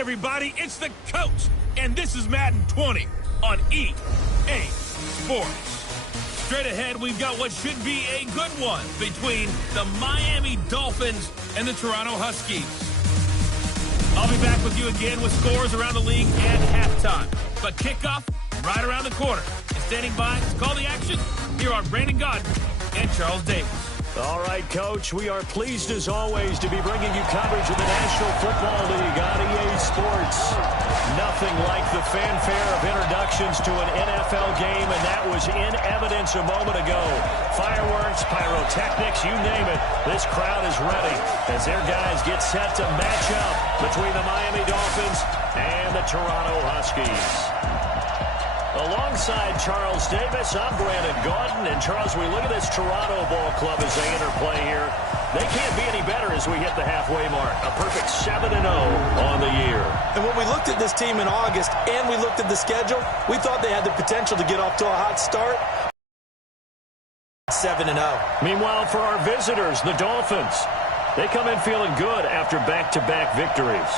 everybody, it's the coach, and this is Madden 20 on EA Sports. Straight ahead, we've got what should be a good one between the Miami Dolphins and the Toronto Huskies. I'll be back with you again with scores around the league at halftime. But kickoff right around the corner. And standing by to call the action, here are Brandon Gaudin and Charles Davis. All right, Coach, we are pleased as always to be bringing you coverage of the National Football League on EA Sports. Nothing like the fanfare of introductions to an NFL game, and that was in evidence a moment ago. Fireworks, pyrotechnics, you name it. This crowd is ready as their guys get set to match up between the Miami Dolphins and the Toronto Huskies. Alongside Charles Davis, I'm Brandon Gaudin. And Charles, we look at this Toronto ball club as they interplay here. They can't be any better as we hit the halfway mark. A perfect 7-0 on the year. And when we looked at this team in August and we looked at the schedule, we thought they had the potential to get off to a hot start. 7-0. Meanwhile, for our visitors, the Dolphins, they come in feeling good after back-to-back victories.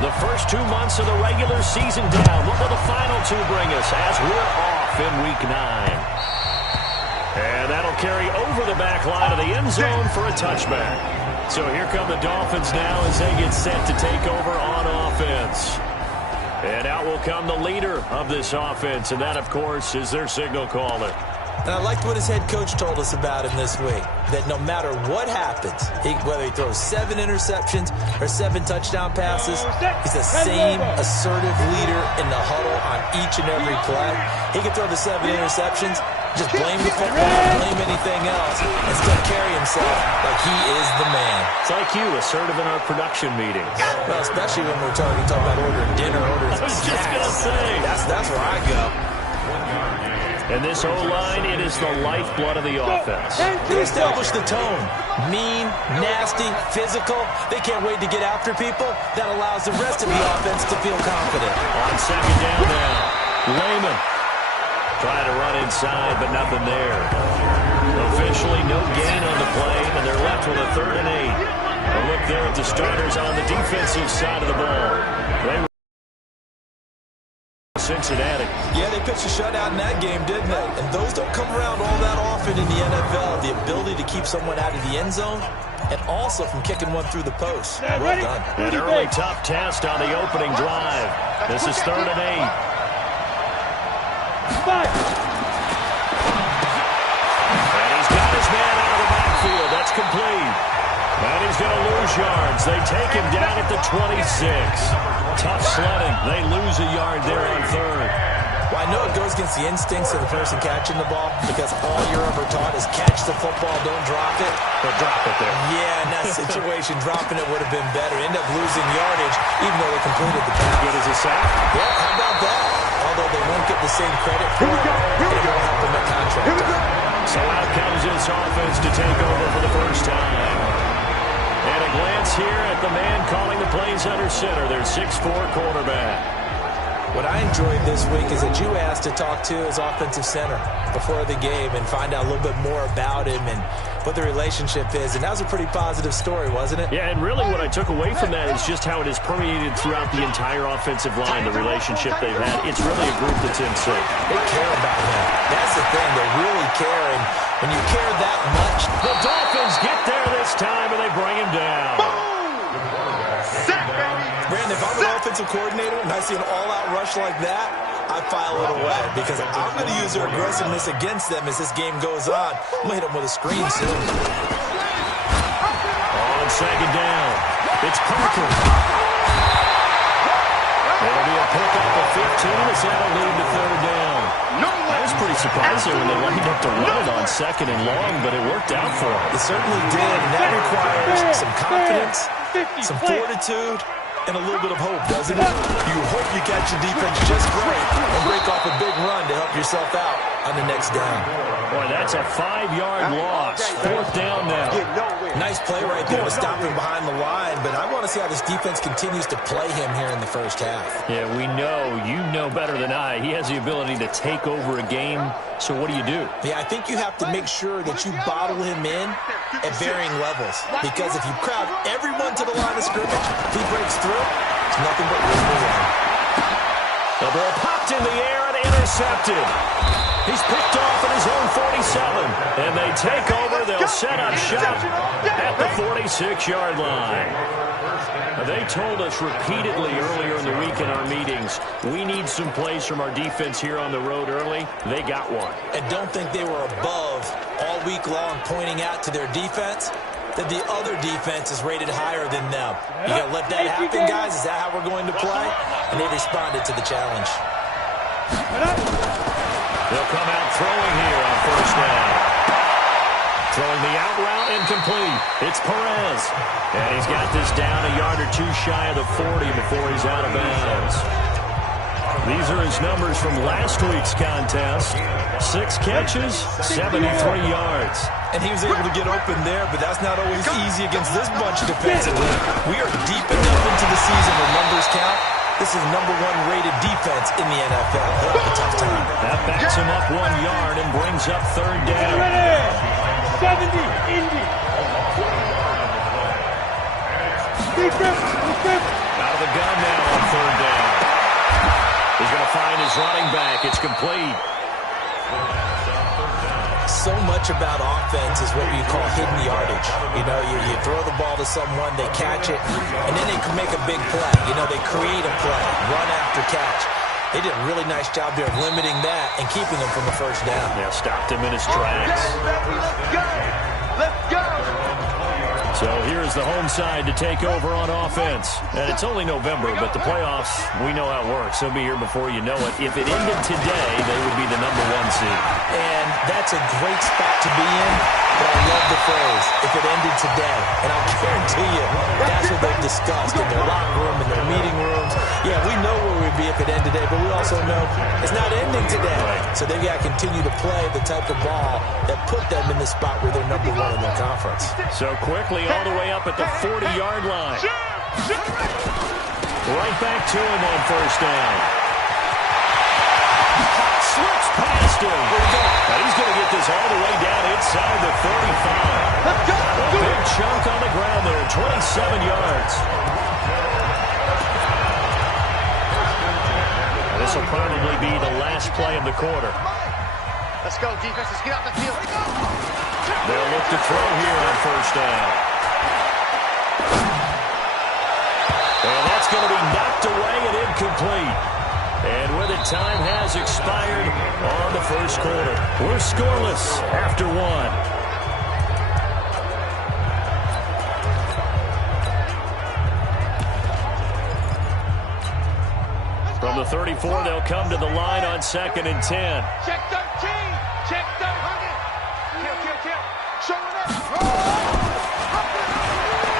The first 2 months of the regular season down. What will the final two bring us as we're off in Week 9? And that'll carry over the back line of the end zone for a touchback. So here come the Dolphins now as they get set to take over on offense. And out will come the leader of this offense, and that, of course, is their signal caller. And I liked what his head coach told us about him this week, that no matter what happens, whether he throws 7 interceptions or 7 touchdown passes, he's the same assertive leader in the huddle on each and every play. He can throw the 7 interceptions, just blame the football, blame anything else, and still carry himself like he is the man. It's like you, assertive in our production meetings. Well, especially when we're talking about ordering dinner, ordering I was just going to say. That's where I go. And this O-line, it is the lifeblood of the offense. They establish the tone. Mean, nasty, physical. They can't wait to get after people. That allows the rest of the offense to feel confident. On second down now, Lehman trying to run inside, but nothing there. Officially no gain on the play, and they're left with a 3rd and 8. A look there at the starters on the defensive side of the ball. They Cincinnati. Yeah, they pitched a shutout in that game, didn't they? And those don't come around all that often in the NFL. The ability to keep someone out of the end zone and also from kicking one through the post. Well done. An early tough test on the opening drive. This is 3rd and 8. And he's got his man out of the backfield. That's complete. And he's going to lose yards. They take him down at the 26. Tough sledding. They lose a yard there on 3rd. Well, I know it goes against the instincts of the person catching the ball because all you're ever taught is catch the football, don't drop it. But drop it there. Yeah, in that situation, dropping it would have been better. End up losing yardage even though they completed the pass. Good as a sack. Yeah, how about that? Although they won't get the same credit for it, it won't help them at contract time. So out comes this offense to take over for the first time. And a glance here at the man calling the plays under center, their 6'4" quarterback. What I enjoyed this week is that you asked to talk to his offensive center before the game and find out a little bit more about him and what the relationship is. And that was a pretty positive story, wasn't it? Yeah, and really what I took away from that is just how it has permeated throughout the entire offensive line, the relationship they've had. It's really a group that's in sync. They care about him. That's the thing. They really care. And when you care that much, the Dolphins get there this time and they bring him down. Brandon, if I'm an offensive coordinator and I see an all-out rush like that, I file it away because I'm going to use their aggressiveness against them as this game goes on. I'm going to hit them with a screen soon. On second down, it's Parker. It'll be a pickup of 15 as that'll lead to 3rd down. That was pretty surprising when they lined up to run it on 2nd and long, but it worked out for them. It certainly did, and that requires some confidence, some fortitude, and a little bit of hope, doesn't it? You hope you catch your defense just great and break off a big run to help yourself out on the next down. Boy, that's a 5-yard loss. 4th down now. Nice play right there to stop him behind the line, but I want to see how this defense continues to play him here in the first half. Yeah, we know. You know better than I. He has the ability to take over a game, so what do you do? Yeah, I think you have to make sure that you bottle him in at varying levels, because if you crowd everyone to the line of scrimmage, if he breaks through, it's nothing but room to run. The ball popped in the air and intercepted. He's picked off at his own 47. And they take over. They'll set up shop at the 46-yard line. Now, they told us repeatedly earlier in the week in our meetings, we need some plays from our defense here on the road early. They got one. And don't think they were above all week long pointing out to their defense that the other defense is rated higher than them. You got to let that happen, guys? Is that how we're going to play? And they responded to the challenge. They'll come out throwing here on 1st down. Throwing the out route incomplete. It's Perez. And he's got this down a yard or two shy of the 40 before he's out of bounds. These are his numbers from last week's contest. 6 catches, 73 yards. And he was able to get open there, but that's not always easy against this bunch defensively. We are deep enough into the season where numbers count. This is #1 rated defense in the NFL. They'll have a tough time. That backs him up 1 yard and brings up 3rd down. 70, Indy. Out of the gun now on 3rd down. He's going to find his running back. It's complete. So much about offense is what you call hidden yardage. You know, you throw the ball to someone, they catch it, and then they can make a big play. You know, they create a play, run after catch. They did a really nice job there of limiting that and keeping him from the 1st down. Yeah, stopped him in his tracks. Let's go! So here's the home side to take over on offense. And it's only November, but the playoffs, we know how it works. They'll be here before you know it. If it ended today, they would be the #1 seed. And that's a great spot to be in, but I love the phrase, if it ended today. And I'll guarantee you, that's what they've discussed in their locker room, in their meeting rooms. Yeah, we know where we'd be if it ended today, but we also know it's not ending today. So they've got to continue to play the type of ball that put them in the spot where they're #1 in their conference. So quickly all the way up at the 40-yard line. Right back to him on 1st down. Slips past him. And he's going to get this all the way down inside the 35. A big chunk on the ground there, 27 yards. This will probably be the last play of the quarter. Let's go, defense. Let's get out the field. They'll look to throw here on 1st down. And that's going to be knocked away and incomplete. And with it, time has expired on the 1st quarter. We're scoreless after 1. From the 34, they'll come to the line on 2nd and 10. Check 13. Check 13. Kill. Show it up.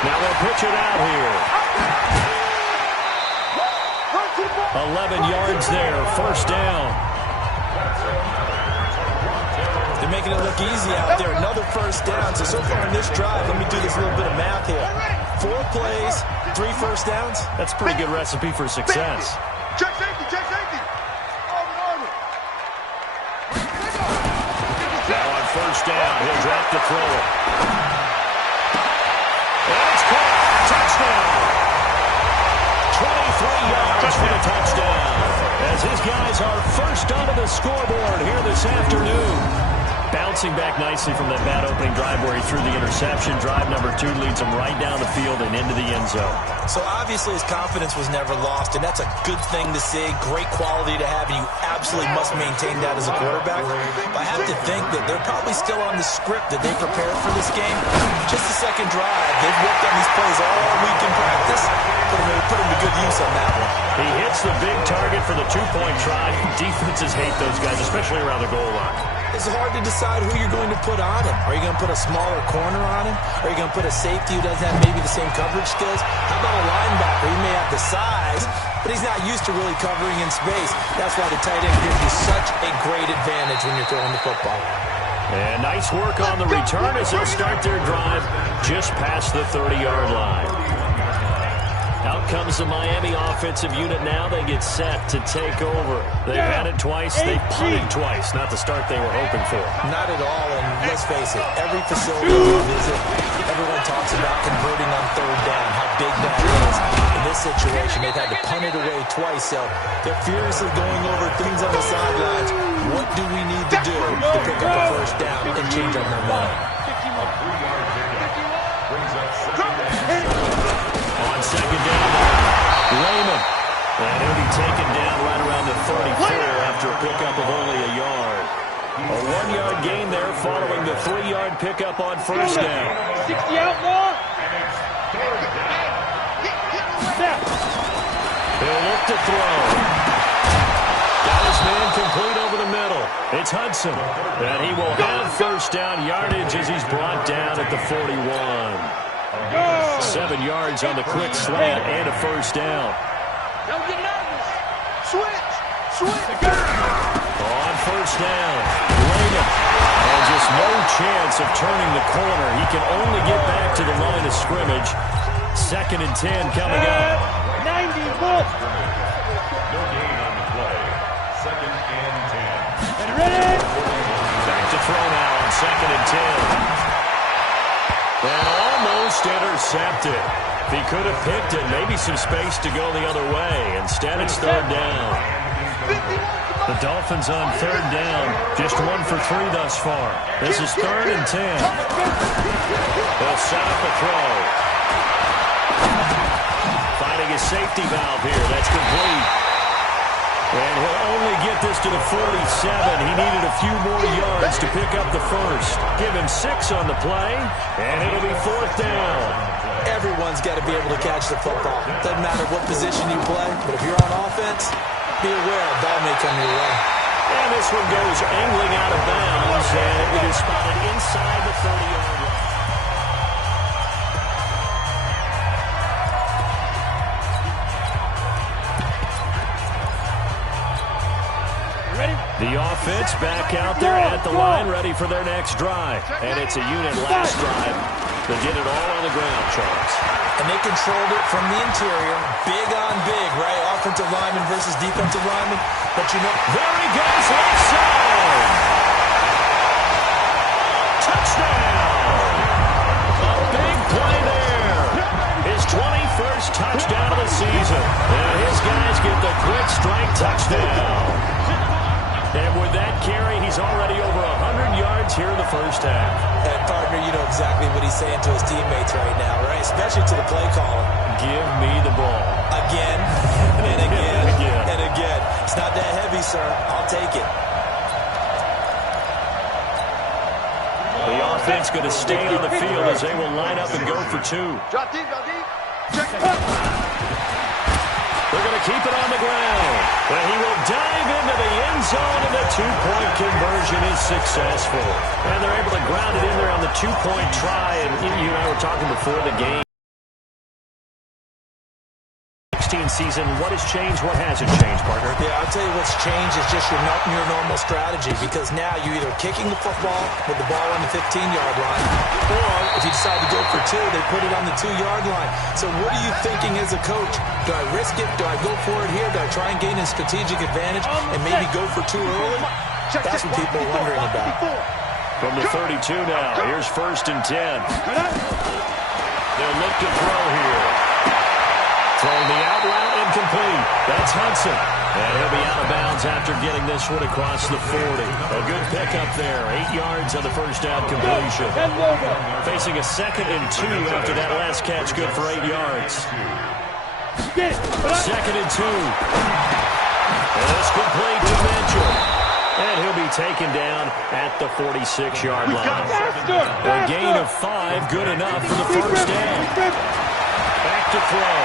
Now they'll pitch it out here. 11 yards there, 1st down. They're making it look easy out there. Another 1st down. So far in this drive, let me do this little bit of math here. 4 plays, 3 1st downs. That's a pretty good recipe for success. Check safety. Over. Now on 1st down, he'll drop to throw it. And it's caught. Touchdown. 23 yards for the touchdown. As his guys are first onto the scoreboard here this afternoon. Bouncing back nicely from that bad opening drive where he threw the interception. Drive number 2 leads him right down the field and into the end zone. So obviously his confidence was never lost, and that's a good thing to see. Great quality to have, and you absolutely must maintain that as a quarterback. But I have to think that they're probably still on the script that they prepared for this game. Just the 2nd drive. They've worked on these plays all week in practice. Put him to good use on that one. He hits the big target for the 2-point try. Defenses hate those guys, especially around the goal line. It's hard to decide who you're going to put on him. Are you going to put a smaller corner on him? Are you going to put a safety who doesn't have maybe the same coverage skills? How about a linebacker? He may have the size, but he's not used to really covering in space. That's why the tight end gives you such a great advantage when you're throwing the football. And nice work on the return as they'll start their drive just past the 30-yard line. Out comes the Miami offensive unit now. They get set to take over. They've had it twice. They've punted twice. Not the start they were hoping for. Not at all, and let's face it, every facility we visit, everyone talks about converting on third down, how big that is. In this situation, they've had to punt it away twice, so they're furiously going over things on the sidelines. What do we need to do to pick up a first down and change our momentum? On second down, Raymond. And he'll be taken down right around the 34 after a pickup of only a yard. A 1-yard gain there following the 3-yard pickup on first down. 60 out more. He'll look to throw. Got his man complete over the middle. It's Hudson. And he will have first down yardage as he's brought down at the 41. 7 yards on the quick slant and a first down. Don't get nervous. Switch. On first down, Raymond. And just no chance of turning the corner. He can only get back to the line of scrimmage. 2nd and 10 coming up. 90 volts. No gain on the play. 2nd and 10. Ready? Back to throw now on 2nd and 10. And almost intercepted. He could have picked it, maybe some space to go the other way. Instead, it's third down. The Dolphins on third down, just 1 for 3 thus far. This is 3rd and 10. They'll set up a throw. Finding a safety valve here. That's complete. And he'll only get this to the 47. He needed a few more yards to pick up the first. Give him 6 on the play, and it'll be 4th down. Everyone's got to be able to catch the football. Doesn't matter what position you play, but if you're on offense, be aware a ball may come your way. And this one goes angling out of bounds, and it is spotted inside the 30-yard line. The offense back out there at the line, ready for their next drive. And it's a unit last drive that did it all on the ground, Charles. And they controlled it from the interior. Big on big, right? Offensive lineman versus defensive lineman. But you know, there he goes, left side. Touchdown. A big play there. His 21st touchdown of the season. And his guys get the quick strike touchdown. And with that carry, he's already over 100 yards here in the first half. And partner, you know exactly what he's saying to his teammates right now, right? Especially to the play caller. Give me the ball. Again, and again, and again. It's not that heavy, sir. I'll take it. The offense going to stay on the field as they will line up and go for 2. Drop deep. Check it. They're going to keep it on the ground. But he will dive into the end zone, and the 2-point conversion is successful. And they're able to ground it in there on the 2-point try. And you and I were talking before the game. 16 season, what has changed? What hasn't changed, partner? Yeah, I'll tell you what's changed is just your normal strategy, because now you're either kicking the football with the ball on the 15-yard line, or if you decide to go for 2, they put it on the 2-yard line. So what are you thinking as a coach? Do I risk it? Do I go for it here? Do I try and gain a strategic advantage and maybe go for 2 early? That's what people are wondering about. From the 32 now, here's 1st and 10. They'll look to throw here. Throwing the out route incomplete. That's Hudson. And he'll be out of bounds after getting this one across the 40. A good pickup there. 8 yards on the first down completion. Facing a 2nd and 2 after that last catch. Good for 8 yards. 2nd and 2. And it's complete to Mitchell. And he'll be taken down at the 46-yard line. A gain of 5, good enough for the first down. Back to throw.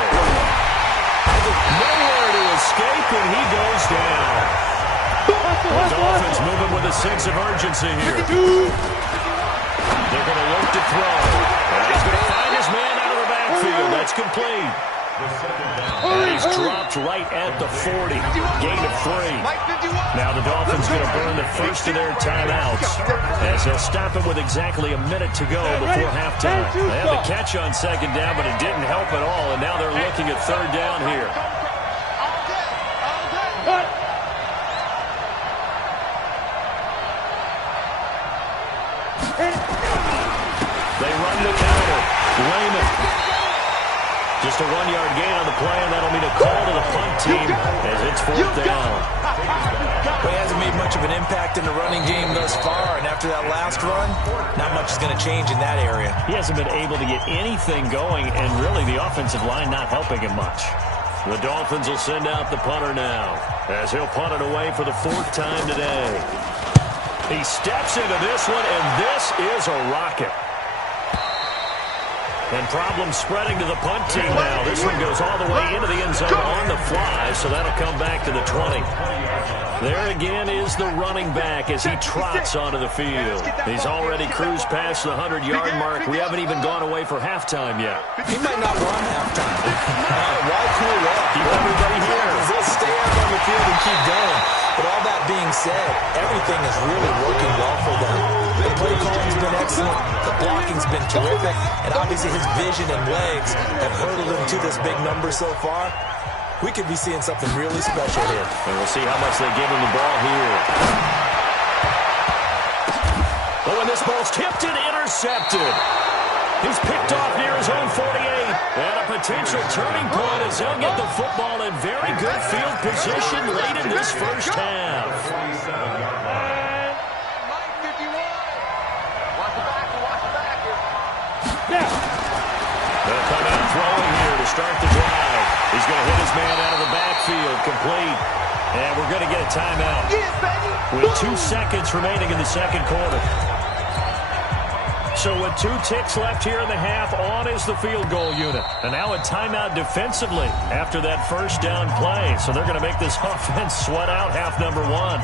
Nowhere to escape, and he goes down. The Dolphins moving with a sense of urgency here. They're going to look to throw. And he's going to find his man out of the backfield. That's complete. And he's dropped right at the 40. Gain of 3. Now the Dolphins going to burn the first of their timeouts as they'll stop him with exactly a minute to go before halftime. They had the catch on second down, but it didn't help at all. And now they're looking at third down here. They run the counter. Raymond. Just a 1-yard gain on the play, and that'll mean a call to the punt team as it's fourth down. Well, he hasn't made much of an impact in the running game thus far, and after that last run, not much is going to change in that area. He hasn't been able to get anything going, and really the offensive line not helping him much. The Dolphins will send out the punter now as he'll punt it away for the 4th time today. He steps into this one, and this is a rocket. And problems spreading to the punt team now. This one goes all the way into the end zone on the fly, so that'll come back to the 20. There again is the running back as he trots onto the field. He's already cruised past the 100-yard mark. We haven't even gone away for halftime yet. He might not run halftime. Why cool off? Keep everybody here. He'll stay out on the field and keep going. But all that being said, everything is really working well for them. The play calling's been excellent, the blocking's been terrific, and obviously his vision and legs have hurdled him to this big number so far. We could be seeing something really special here. And we'll see how much they give him the ball here. Oh, and this ball's tipped and intercepted. He's picked off near his own 48. And a potential turning point as he'll get the football in very good field position late in this first half. They'll come out throwing here to start the drive. He's going to hit his man out of the backfield, complete. And we're going to get a timeout with 2 seconds remaining in the second quarter. So with 2 ticks left here in the half, on is the field goal unit. And now a timeout defensively after that first down play. So they're going to make this offense sweat out half number 1.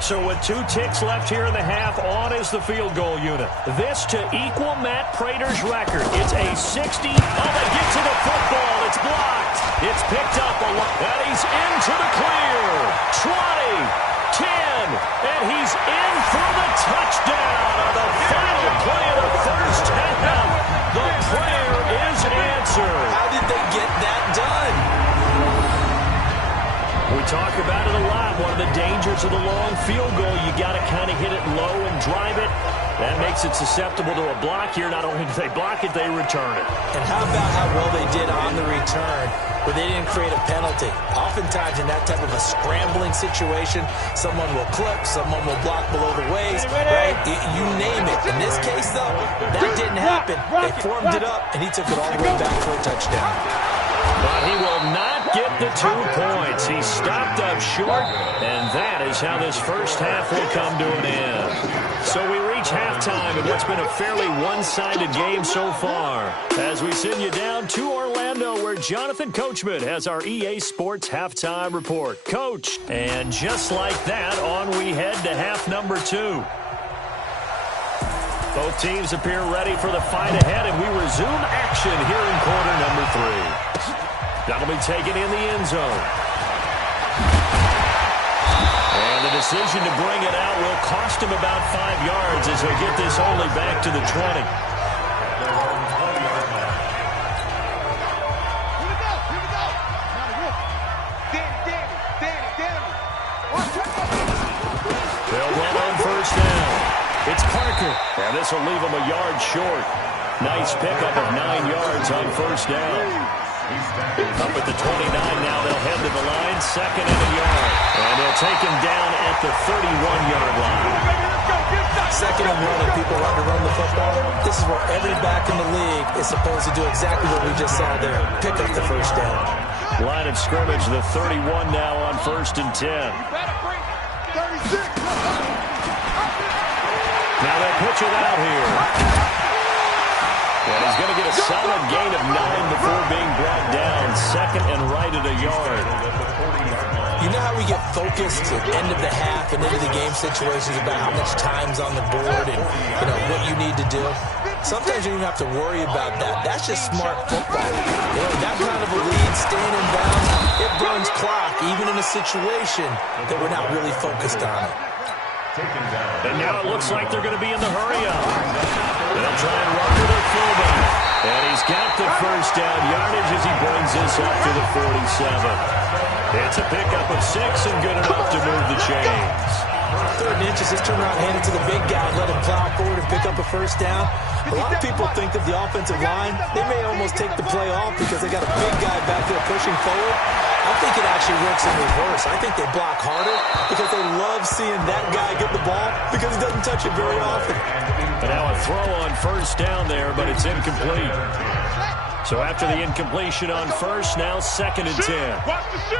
So with 2 ticks left here in the half, on is the field goal unit. This to equal Matt Prater's record. It's a 60. Oh, they get to the football. It's blocked. It's picked up a lot. And he's into the clear. 20, 10, and he's in for the touchdown on the final play of the first half. The prayer is answered. How did they get that done? We talk about it a lot. One of the dangers of the long field goal, you got to kind of hit it low and drive it. That makes it susceptible to a block here. Not only do they block it, they return it. And how about how well they did on the return where they didn't create a penalty? Oftentimes in that type of a scrambling situation, someone will clip, someone will block below the waist, right? You name it. In this case, though, that didn't happen. They formed it up, and he took it all the way back for a touchdown. But he will not get the 2 points. He stopped up short, and that is how this first half will come to an end. So we reach halftime in what's been a fairly one-sided game so far. As we send you down to Orlando, where Jonathan Coachman has our EA Sports halftime report. Coach, and just like that, on we head to half number 2. Both teams appear ready for the fight ahead, and we resume action here in quarter number 3. That'll be taken in the end zone. And the decision to bring it out will cost him about 5 yards as he'll get this only back to the 20. They'll run on first down. It's Parker. And this will leave him a yard short. Nice pickup of 9 yards on first down. Up at the 29 now, they'll head to the line, 2nd and a yard. And they'll take him down at the 31-yard line. 2nd and 1 and people want to run the football. This is where every back in the league is supposed to do exactly what we just saw there. Pick up the first down. Line of scrimmage, the 31 now on 1st and 10. Now they'll pitch it out here. And he's going to get a solid gain of 9 before being brought down. Second and right at a yard. You know how we get focused at the end of the half and into the game situations about how much time's on the board and, what you need to do? Sometimes you don't even have to worry about that. That's just smart football. That kind of a lead, staying in bounds, it burns clock, even in a situation that we're not really focused on it. And now it looks like they're going to be in the hurry-up. They'll try and run to their fullback. And he's got the first down yardage as he brings this up to the 47. It's a pickup of 6 and good enough to move the chains. 3rd and inches, just turn around and hand it to the big guy and let him plow forward and pick up a first down. A lot of people think that the offensive line, they may almost take the play off because they got a big guy back there pushing forward. I think it actually works in reverse. I think they block harder because they love seeing that guy get the ball because he doesn't touch it very often. And now a throw on first down there, but it's incomplete. So after the incompletion on first, now 2nd and 10. Watch the shit!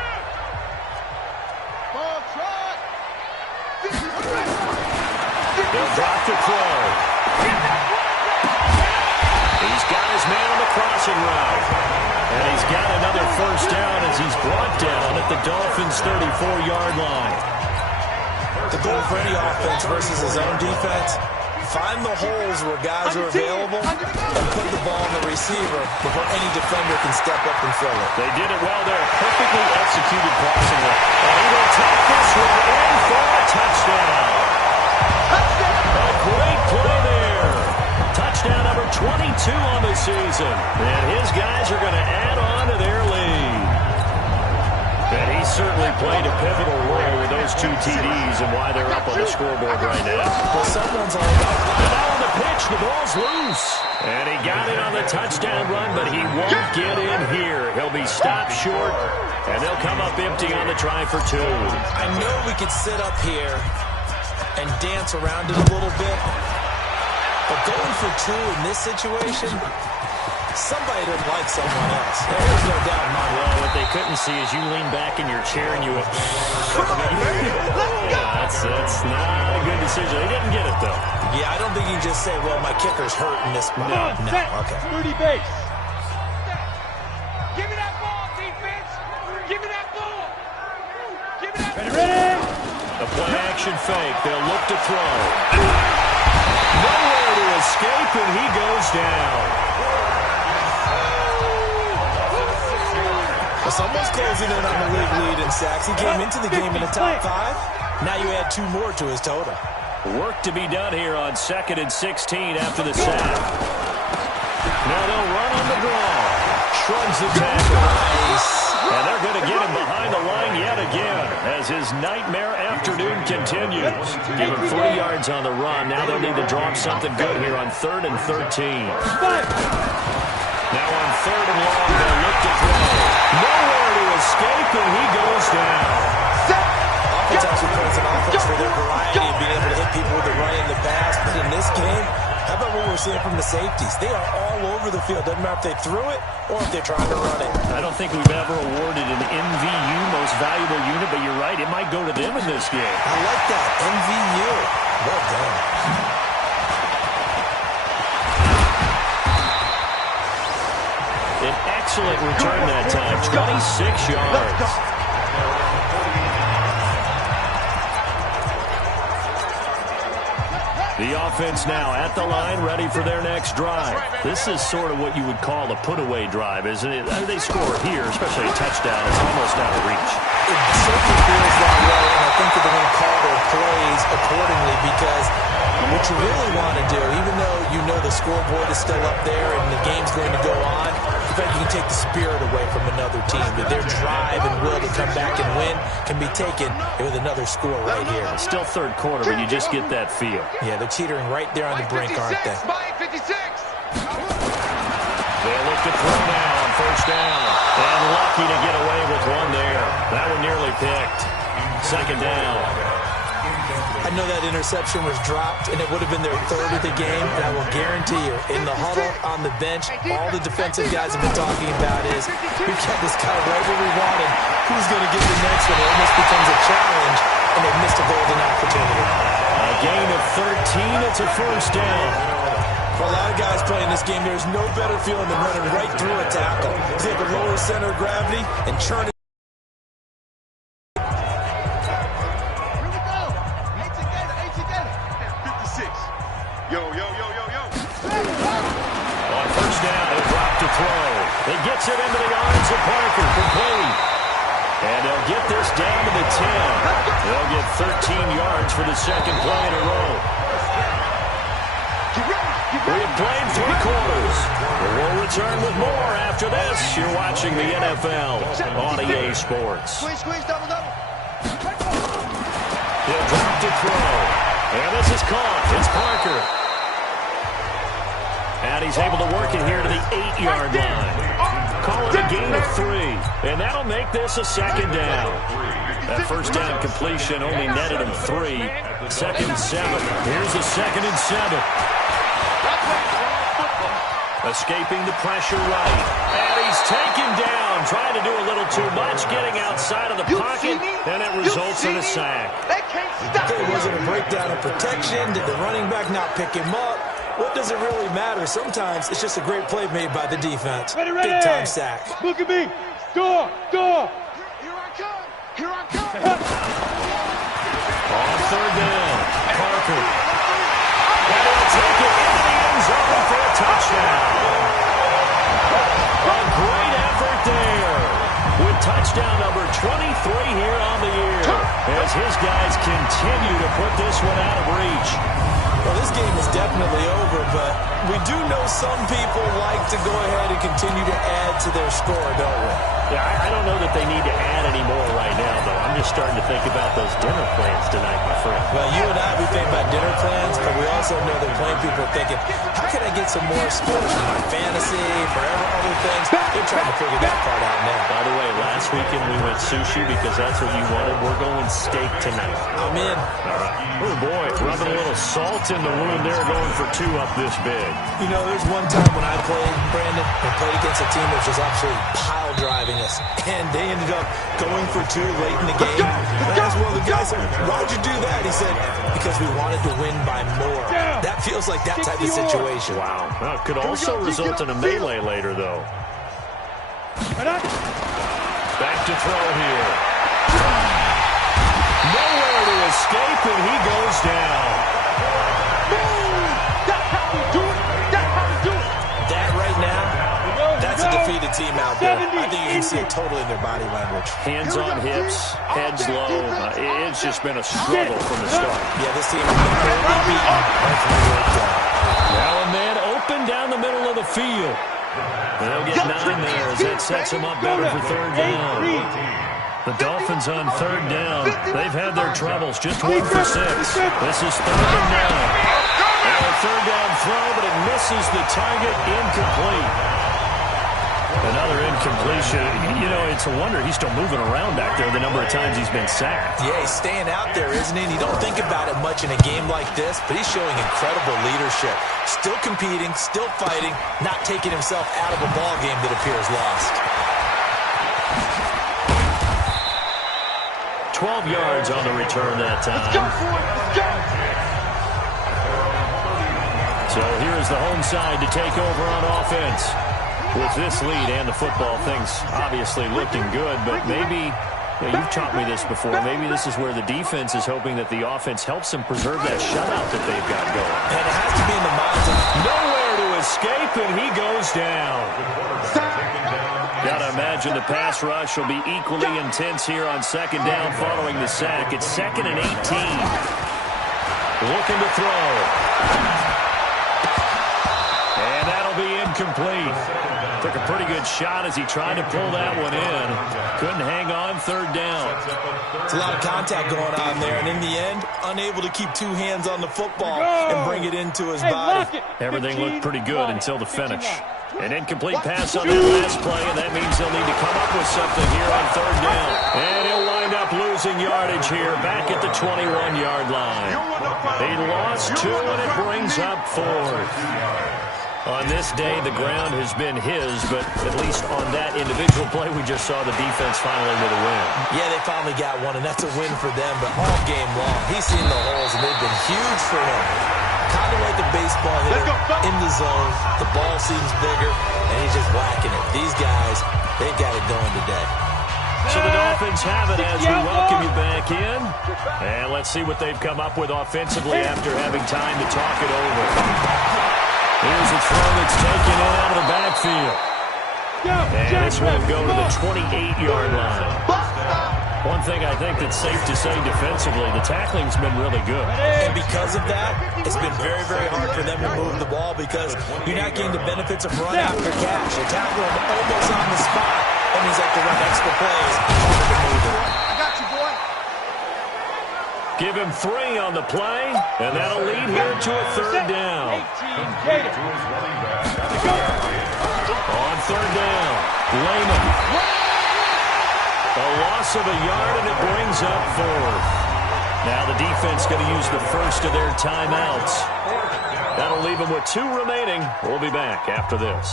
They'll drop the throw. He's got his man on the crossing route. And he's got another first down as he's brought down at the Dolphins' 34-yard line. The goal for any offense versus his own defense, find the holes where guys are available and put the ball on the receiver before any defender can step up and fill it. They did it well there. Perfectly executed crossing route. And he will take this one in for a touchdown. A great play there. Touchdown number 22 on the season. And his guys are going to add on to their lead. And he certainly played a pivotal role with those 2 TDs and why they're up on the scoreboard right now. Well, someone's all about that. And now on the pitch, the ball's loose. And he got it on the touchdown run, but he won't get in here. He'll be stopped short, and they'll come up empty on the try for 2. I know we could sit up here and dance around it a little bit, but going for 2 in this situation, somebody didn't like someone else. There's no doubt in my mind. Well, what they couldn't see is you lean back in your chair and you went, that's not a good decision. They didn't get it, though. Yeah, I don't think you can just say, well, my kicker's hurt in this spot. No, okay. Rudy Bates. Give me that ball, defense. Give me that ball. Give me that ball. Ready? A play-action fake. They'll look to throw. Nowhere to escape, and he goes down. Well, someone's closing in on the league lead in sacks. He came into the game in the top 5. Now you add 2 more to his total. Work to be done here on 2nd and 16 after the sack. Now they'll run on the draw. Shrugs the tackle. Nice. And they're going to get him behind the line yet again as his nightmare afternoon continues. Give him 3 yards on the run. Now they'll need to draw up something good here on 3rd and 13. Now on 3rd and long, they'll look to throw. Nowhere to escape, and he goes down. Offense actually plays an offense for their variety of being able to hit people with the run and the pass. But in this game, how about what we're seeing from the safeties? They are all over the field. Doesn't matter if they threw it or if they're trying to run it. I don't think we've ever awarded an MVU, most valuable unit, but you're right, it might go to them in this game. I like that. MVU. Well done. An excellent return that time, 26 yards. The offense now at the line, ready for their next drive. This is sort of what you would call a put-away drive, isn't it? They score here, especially a touchdown. It's almost out of reach. It certainly feels that way, and I think that they're going to call their plays accordingly because what you really want to do, even though you know the scoreboard is still up there and the game's going to go on, in fact, you can take the spirit away from another team. That their drive and will to come back and win can be taken with another score right here. It's still 3rd quarter, but you just get that feel. Yeah, they're teetering right there on the brink, aren't they? Mike 56. They'll look to throw now on 1st down. And lucky to get away with one there. That one nearly picked. 2nd down. I know that interception was dropped, and it would have been their 3rd of the game, and I will guarantee you, in the huddle, on the bench, all the defensive guys have been talking about is, we kept this guy right where we wanted. Who's going to get the next one? It almost becomes a challenge, and they've missed a golden opportunity. A gain of 13. It's a 1st down. For a lot of guys playing this game, there's no better feeling than running right through a tackle. He's able to lower center of gravity and churn it. Here we go. Eight together. 56. Yo. On first down, he'll drop to throw. He gets it into the arms of Parker, complete. And they'll get this down to the 10. They'll get 13 yards for the second play in a row. We have played 3 quarters. We'll return with more after this. You're watching the NFL on EA Sports. Squeeze, double. He'll drop to throw. And this is caught. It's Parker. And he's able to work it here to the 8-yard line. Call it a gain of 3. And that'll make this a second down. That first down completion only netted him 3. Second and 7. Here's a second and 7. Escaping the pressure right. And he's taken down. Trying to do a little too much. Getting outside of the pocket. And it results in a sack. It wasn't a breakdown of protection. Did the running back not pick him up? What does it really matter? Sometimes it's just a great play made by the defense. Big-time sack. Look at me. Door. Here I come. On third down, Parker. And he'll take it into the end zone for a touchdown. A great effort there. With touchdown number 23 here on the year. As his guys continue to put this one out of reach. Well, this game is definitely over, but we do know some people like to go ahead and continue to add to their score, don't we? Yeah, I don't know that they need to add any more right now, though. I'm just starting to think about those dinner plans tonight, my friend. Well, you and I, we think about dinner plans, but we also know that plenty of people are thinking, how can I get some more sports for my fantasy, for other things? They're trying to figure that part out now. By the way, last weekend we went sushi because that's what you wanted. We're going steak tonight. I'm in. All right. Oh, boy, rubbing a little salt in the wound there, going for 2 up this big. You know, there's one time when I played, Brandon, and played against a team that was just absolutely pile driving us, and they ended up going for 2 late in the game. And I asked one of the guys, why'd you do that? He said, because we wanted to win by more. That feels like that type of situation. Wow. Well, it could also result in a melee later, though. Back to throw here. Nowhere to escape, and he goes down. That right now, that's a defeated team out there. I think you can see it totally in their body language. Hands on hips, heads low. It's just been a struggle from the start. Yeah, this team has been totally beaten. Now and then, open down the middle of the field. They'll get 9 there as that sets them up better for third down. The Dolphins on third down. They've had their troubles, just 1 for 6. This is 3rd and 9. And a third down throw, but it misses the target, incomplete. Another incompletion. You know, it's a wonder he's still moving around back there the number of times he's been sacked. Yeah, he's staying out there, isn't he? And you don't think about it much in a game like this, but he's showing incredible leadership. Still competing, still fighting, not taking himself out of a ball game that appears lost. 12 yards on the return that time. Let's go for it. Let's go. So here is the home side to take over on offense. With this lead and the football, things obviously looking good, but maybe, you've taught me this before, maybe this is where the defense is hoping that the offense helps them preserve that shutout that they've got going. And it has to be in the minds of nowhere to escape, and he goes down. Got to imagine the pass rush will be equally intense here on second down following the sack. It's 2nd and 18. Looking to throw. And that'll be incomplete. Took a pretty good shot as he tried to pull that one in. Couldn't hang on, third down. It's a lot of contact going on there, and in the end, unable to keep 2 hands on the football and bring it into his body. Everything looked pretty good until the finish. An incomplete pass on that last play, and that means they'll need to come up with something here on third down. And he'll wind up losing yardage here back at the 21-yard line. He lost 2, and it brings up 4th. On this day, the ground has been his, but at least on that individual play, we just saw the defense finally with a win. Yeah, they finally got one, and that's a win for them, but all game long, he's seen the holes, and they've been huge for him. Kind of like a baseball hitter in the zone. The ball seems bigger, and he's just whacking it. These guys, they've got it going today. So the Dolphins have it as we welcome you back in. And let's see what they've come up with offensively after having time to talk it over. Here's a throw that's taken in out of the backfield. And this will go to the 28-yard line. One thing I think that's safe to say defensively, the tackling's been really good. And because of that, it's been very, very hard for them to move the ball because you're not getting the benefits of run after catch. You're tackling him almost on the spot. That means they have to run extra plays. I got you, boy. Give him 3 on the play, and that'll lead here to a third down. On third down, Lehman. A loss of a yard, and it brings up 4th. Now the defense going to use the first of their timeouts. That'll leave them with 2 remaining. We'll be back after this.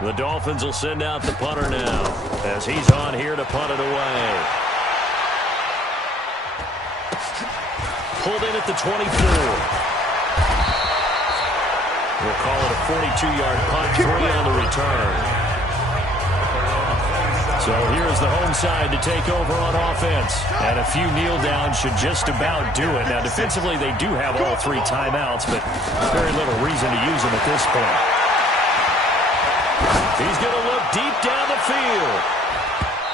The Dolphins will send out the punter now as he's on here to punt it away. Pulled in at the 24. We'll call it a 42-yard punt, 3 on the return. So here's the home side to take over on offense. And a few kneel downs should just about do it. Now, defensively, they do have all 3 timeouts, but very little reason to use them at this point. He's going to look deep down the field.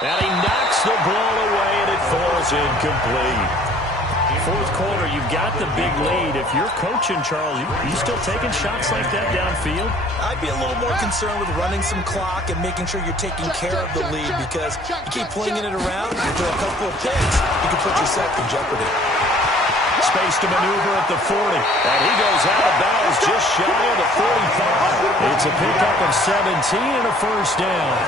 And he knocks the ball away, and it falls incomplete. 4th quarter, you've got the big lead. If you're coaching, Charles, you still taking shots like that downfield? I'd be a little more concerned with running some clock and making sure you're taking care of the lead because you keep flinging it around, you throw a couple of picks, you can put yourself in jeopardy. Space to maneuver at the 40. And he goes out of bounds just shy of the 45. It's a pickup of 17 and a first down.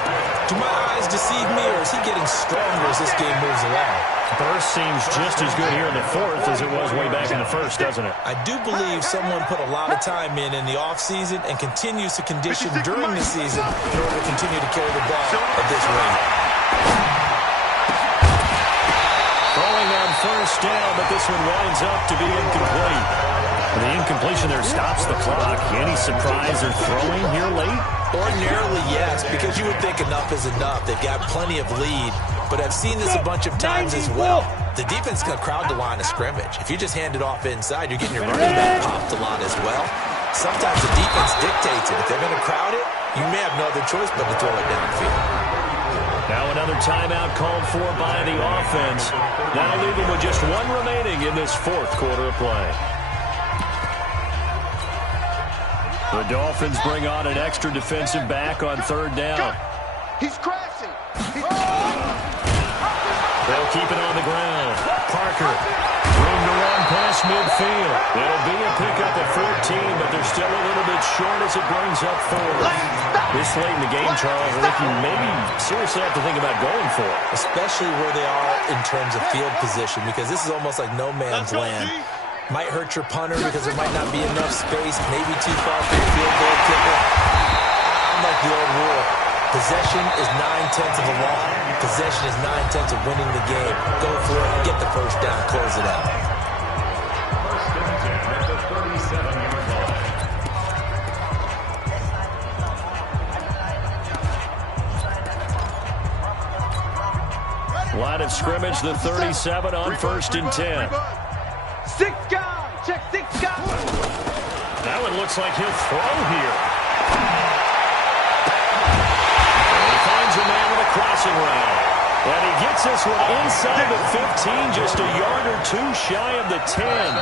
Do my eyes deceive me, or is he getting stronger as this game moves along? Burst seems just as good here in the 4th as it was way back in the 1st, doesn't it? I do believe someone put a lot of time in the offseason and continues to condition during the season in order to continue to carry the ball at this rate. Throwing on first down, but this one winds up to be incomplete. The incompletion there stops the clock. Any surprise they're throwing here late? Ordinarily, yes, because you would think enough is enough. They've got plenty of lead, but I've seen this a bunch of times as well. The defense is going to crowd the line of scrimmage. If you just hand it off inside, you're getting your running back popped a lot as well. Sometimes the defense dictates it. If they're going to crowd it, you may have no other choice but to throw it downfield. Now another timeout called for by the offense. That'll leave them with just 1 remaining in this 4th quarter of play. The Dolphins bring on an extra defensive back on 3rd down. He's crashing. They'll keep it on the ground. Parker, room to run past midfield. It'll be a pickup at 14, but they're still a little bit short as it brings up 4. This late in the game, Charles, I think you maybe seriously have to think about going for it. Especially where they are in terms of field position, because this is almost like no man's land. Might hurt your punter because there might not be enough space, maybe too far for your field goal kicker. I'm like the old rule. Possession is 9/10 of the law. Possession is 9/10 of winning the game. Go for it, get the first down, close it out. Line of scrimmage, the 37 on 1st and 10. 6 guys. Check 6 guys. That one looks like he'll throw here. A man with a crossing route. And he gets this one inside the 15, just a yard or 2 shy of the 10.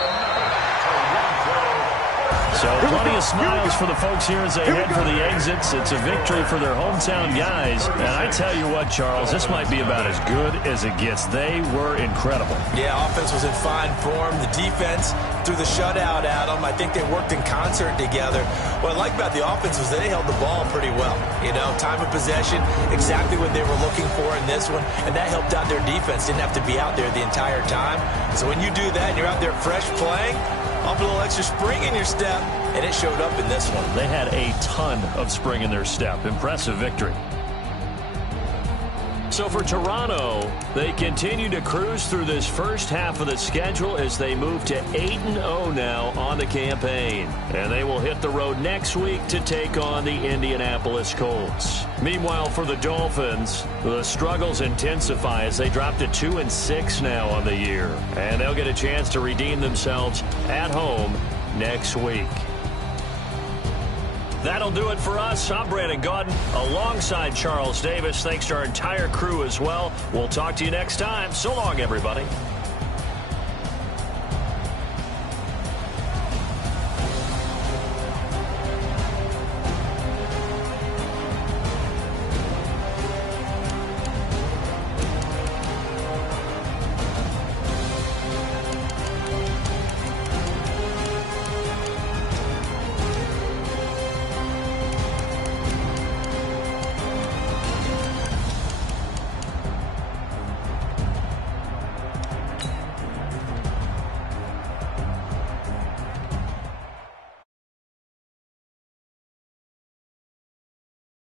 So plenty of smiles for the folks here as they head for the exits. It's a victory for their hometown guys. And I tell you what, Charles, this might be about as good as it gets. They were incredible. Yeah, offense was in fine form. The defense threw the shutout at them. I think they worked in concert together. What I like about the offense was they held the ball pretty well. You know, time of possession, exactly what they were looking for in this one. And that helped out their defense. Didn't have to be out there the entire time. So when you do that and you're out there fresh playing, up a little extra spring in your step, and it showed up in this one. They had a ton of spring in their step. Impressive victory. So for Toronto, they continue to cruise through this first half of the schedule as they move to 8-0 now on the campaign. And they will hit the road next week to take on the Indianapolis Colts. Meanwhile, for the Dolphins, the struggles intensify as they drop to 2-6 now on the year. And they'll get a chance to redeem themselves at home next week. That'll do it for us. I'm Brandon Gaudin alongside Charles Davis. Thanks to our entire crew as well. We'll talk to you next time. So long, everybody.